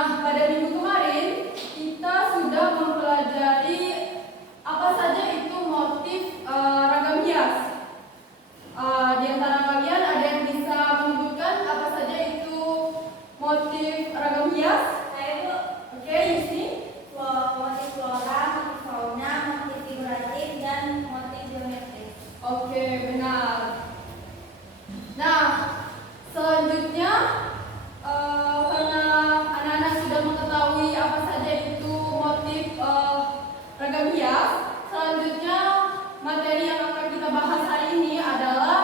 Nah, pada minggu kemarin kita sudah mempelajari apa saja itu motif ragam hias. Di antara kalian ada yang bisa menyebutkan apa saja itu motif ragam hias? Saya Bu. Oke, Yusni. Motif flora, motif fauna, motif figuratif, dan motif geometris. Oke, benar. Nah, selanjutnya karena anak-anak sudah mengetahui apa saja itu motif ragam hias, selanjutnya materi yang akan kita bahas hari ini adalah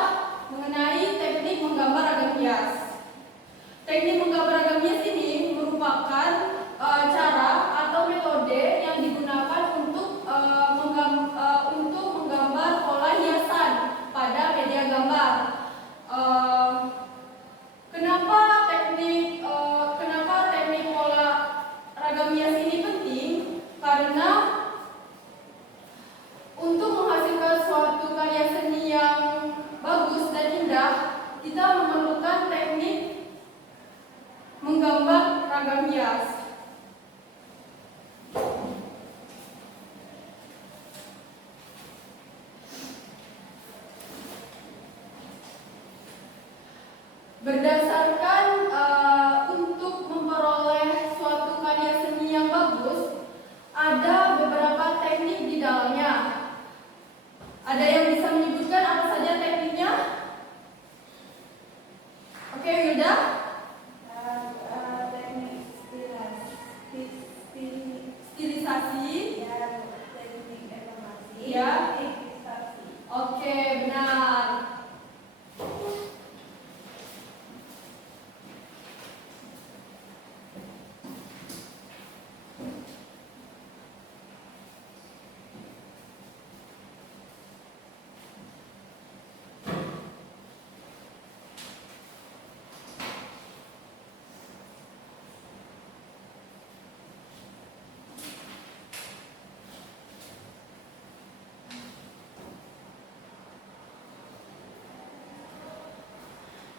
mengenai teknik menggambar ragam hias. Teknik menggambar ragam hias ini merupakan cara atau metode yang digunakan untuk menggambar pola hiasan pada media gambar. Kenapa teknik pola ragam hias ini penting? Karena untuk menghasilkan suatu karya seni yang bagus dan indah, kita memerlukan teknik menggambar ragam hias. Berdasarkan untuk memperoleh suatu karya seni yang bagus, ada beberapa teknik di dalamnya. Ada yang bisa menyebutkan apa saja tekniknya? Oke, Wilda? Teknik Stilisasi. teknik deformasi, Ya. ilustrasi. Oke, benar.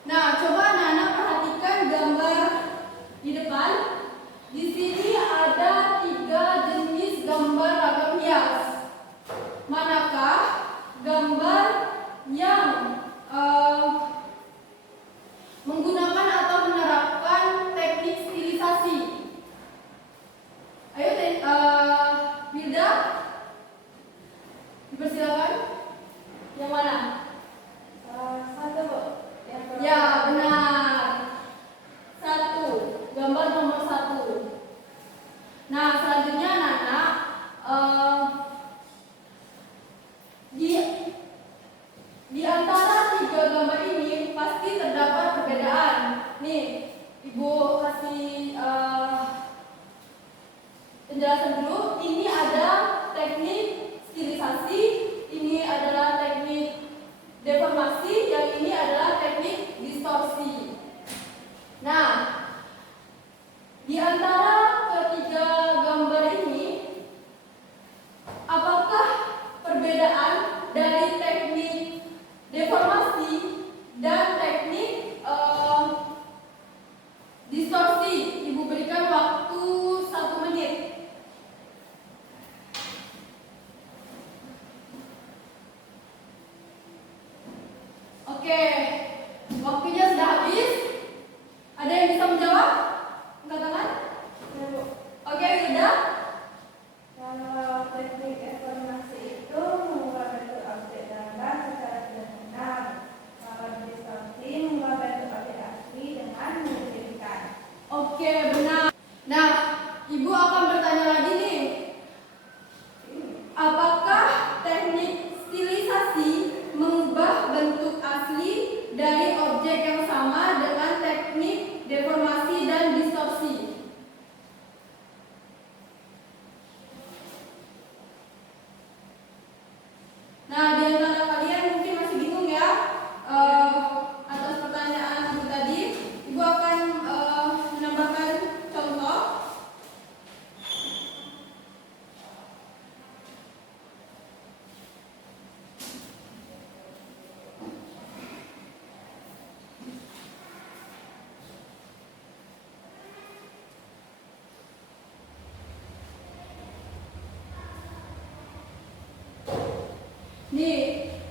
Nah, coba anak-anak perhatikan gambar di depan. Di sini ada 3 jenis gambar ragam hias. Manakah gambar yang menggunakan atau menerapkan teknik stilisasi? Ayo, Wilda, dipersilakan. Yang mana? Satu Bu. Ya, benar. 1. Gambar nomor 1. Nah, selanjutnya anak-anak, di antara 3 gambar ini pasti terdapat perbedaan. Nih, Ibu kasih penjelasan dulu. Ini ada teknik stilisasi, ini adalah teknik deformasi, yang ini adalah teknik distorsi. Nah, di antara ketiga gambar ini, apakah perbedaan dari teknik deformasi dan teknik distorsi? Ibu berikan waktu 1 menit. Oke, waktunya sudah habis. Ada yang bisa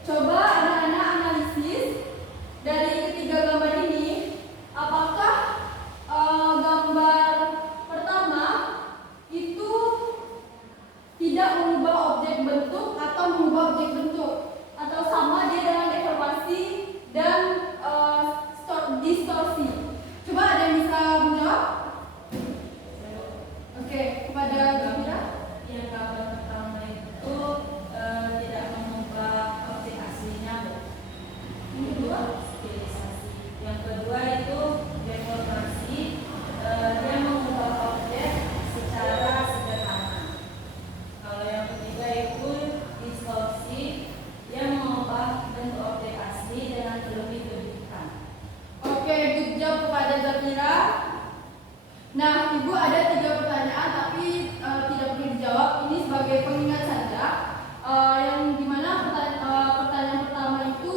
Coba anak-anak analisis dari ketiga gambar ini, apakah gambar pertama itu tidak mengubah objek bentuk atau mengubah objek bentuk, atau sama dia dengan deformasi dan distorsi. Coba ada yang bisa menjawab? Oke, kepada Gambira. Yang gambar pertama itu tidak mengubah objek aslinya, Bu. Yang kedua? Stilisasi. Yang kedua itu deformasi, dia mengubah objek secara sederhana. Kalau yang ketiga itu distorsi, dia mengubah bentuk objek asli dengan berlebih-lebihkan. Oke, good job kepada Zafira. Nah, Ibu ada 3 pertanyaan tapi tidak perlu dijawab. Ini sebagai pengingat saja. Yang dimana pertanyaan pertama itu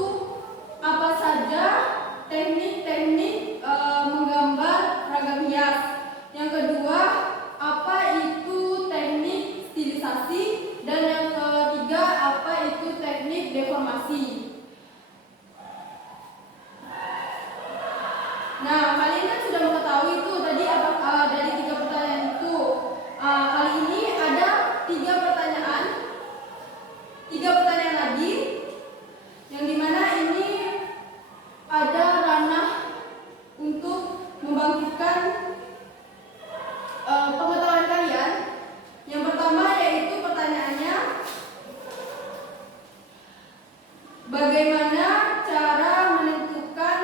apa saja teknik-teknik menggambar ragam hias. Yang kedua, apa itu teknik stilisasi, dan yang ketiga, apa itu teknik deformasi. Nah, kalian kan sudah mengetahui itu tadi dari 3 pertanyaan itu. Kali ini ada 3 pertanyaan lagi, yang dimana ini ada ranah untuk membangkitkan pengetahuan kalian. Yang pertama yaitu pertanyaannya, bagaimana cara menentukan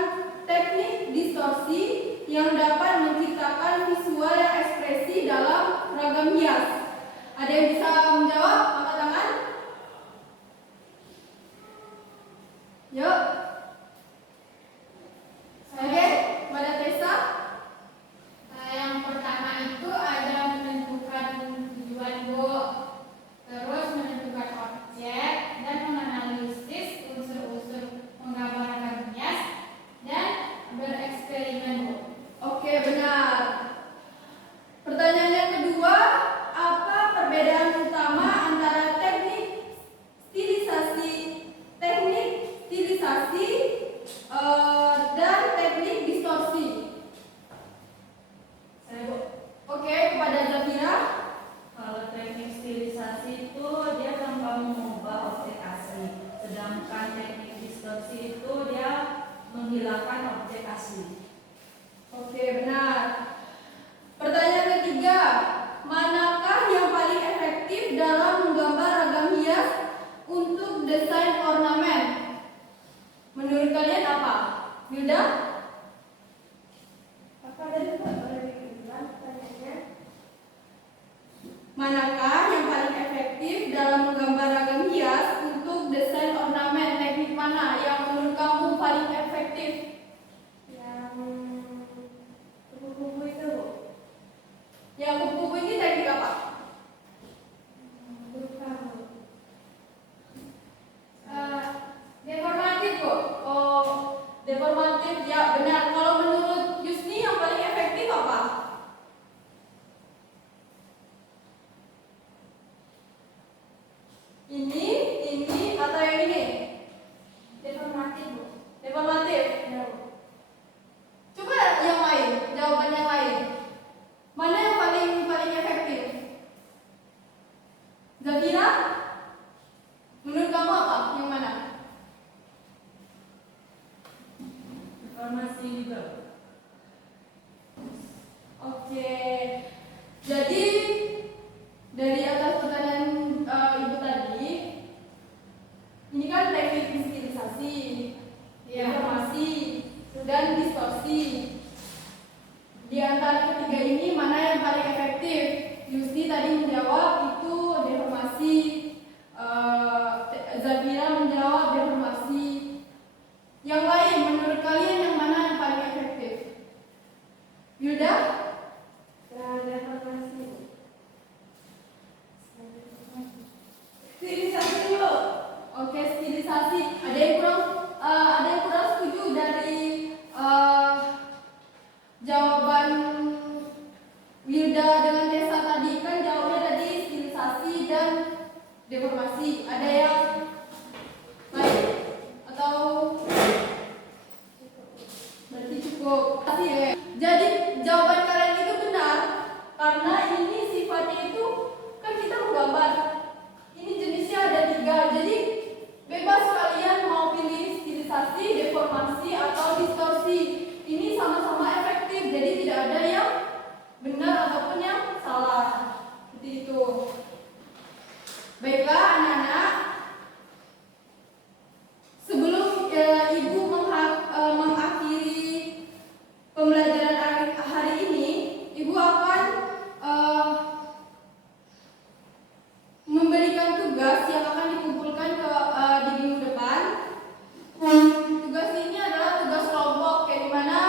teknik distorsi yang dapat menciptakan visual yang ekspresi dalam ragam hias? Ada yang bisa menjawab? Angkat tangan. Yuk. Oke, pada Tessa. Yang pertama itu ada menentukan tujuan, Bu. Terus menentukan objek dan menganalisis unsur-unsur menggambar ragam hias dan bereksperimen, Bu. Oke, benar. Pertanyaan yang kedua, apa perbedaan utama antara teknik stilisasi dan teknik distorsi? Saya, Bu. Oke, kepada Zafira. Kalau teknik stilisasi itu dia tanpa mengubah objek asli, sedangkan teknik distorsi itu dia menghilangkan objek asli. Oke, benar. Pertanyaan ketiga, manakah yang paling efektif dalam menggambar ragam hias untuk desain ornamen? Menurut kalian apa? Wilda? Apa dari pertanyaannya? Manakah yang paling efektif dalam menggambar ragam hias untuk desain ornamen? Teknik mana yang menurut kamu paling efektif? Yang kupu-kupu itu, Bu. Yang kupu-kupu ini teknik apa? Lupa, Bu. Deformatif, Bu. Oh, deformatif. Ya, benar. Kalau menurut Yusni yang paling efektif apa? Ini atau yang ini? Deformatif, Bu. Deformatif. Ya, Bu. Coba yang lain, jawaban yang lain. Mana yang paling efektif? Zafira? Menurut kamu apa? Yang mana? Informasi juga, Bu. Oke. Jadi dari atas pertanyaan Ibu tadi, ini kan teknik stilisasi, deformasi, dan distorsi. Di antara ketiga ini mana yang paling efektif? Yusni tadi menjawab itu deformasi, Zafira menjawab deformasi. Yang lain menurut kalian yang mana yang paling efektif? Yuda? Deformasi. Stilisasi dulu. Oke, stilisasi. Ada yang kurang setuju dari jawaban Wilda dengan Tessa tadi? Kan jawabnya tadi stilisasi dan deformasi. Ada yang lain? cukup. Jadi jawaban kalian itu benar karena ini sifatnya itu kan kita menggambar. Ini jenisnya ada 3. Jadi bebas kalian mau pilih stilisasi, deformasi atau distorsi. Ini sama-sama efektif. Jadi tidak ada yang benar ataupun yang salah. Seperti itu. Baiklah anak-anak. Sebelum Ibu mengakhiri pembelajaran hari ini, Ibu akan memberikan tugas yang akan dikumpulkan di minggu depan. Tugas ini adalah tugas kelompok, kayak dimana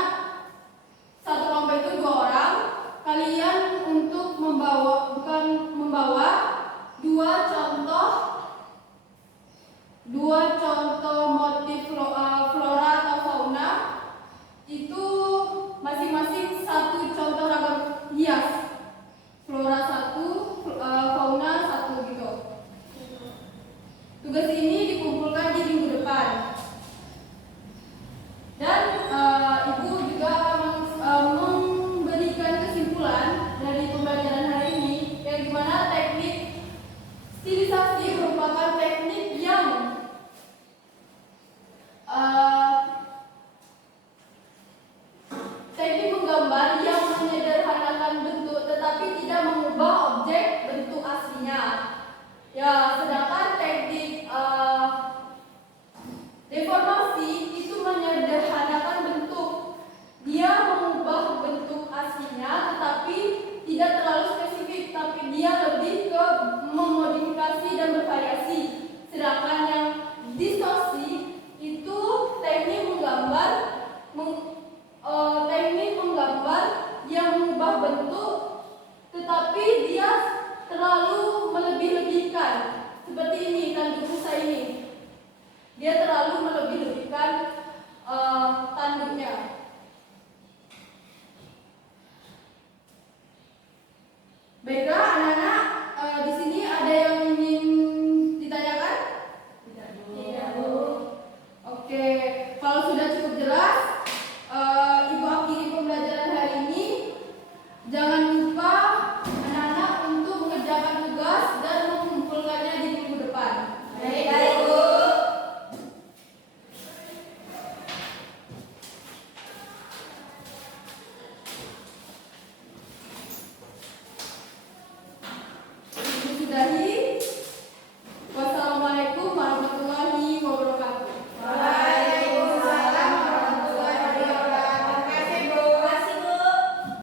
satu kelompok itu 2 orang. Kalian untuk membawa dua contoh motif flora atau fauna, itu masing-masing 1 contoh ragam hias. Flora 1, fauna 1 gitu. Tugas ini dikumpulkan di minggu depan. Dan Ibu juga akan memberikan kesimpulan dari pembelajaran hari ini, yang dimana teknik stilisasi merupakan teknik yang teknik menggambar yang menyederhanakan bentuk tetapi tidak mengubah objek bentuk aslinya. Ya,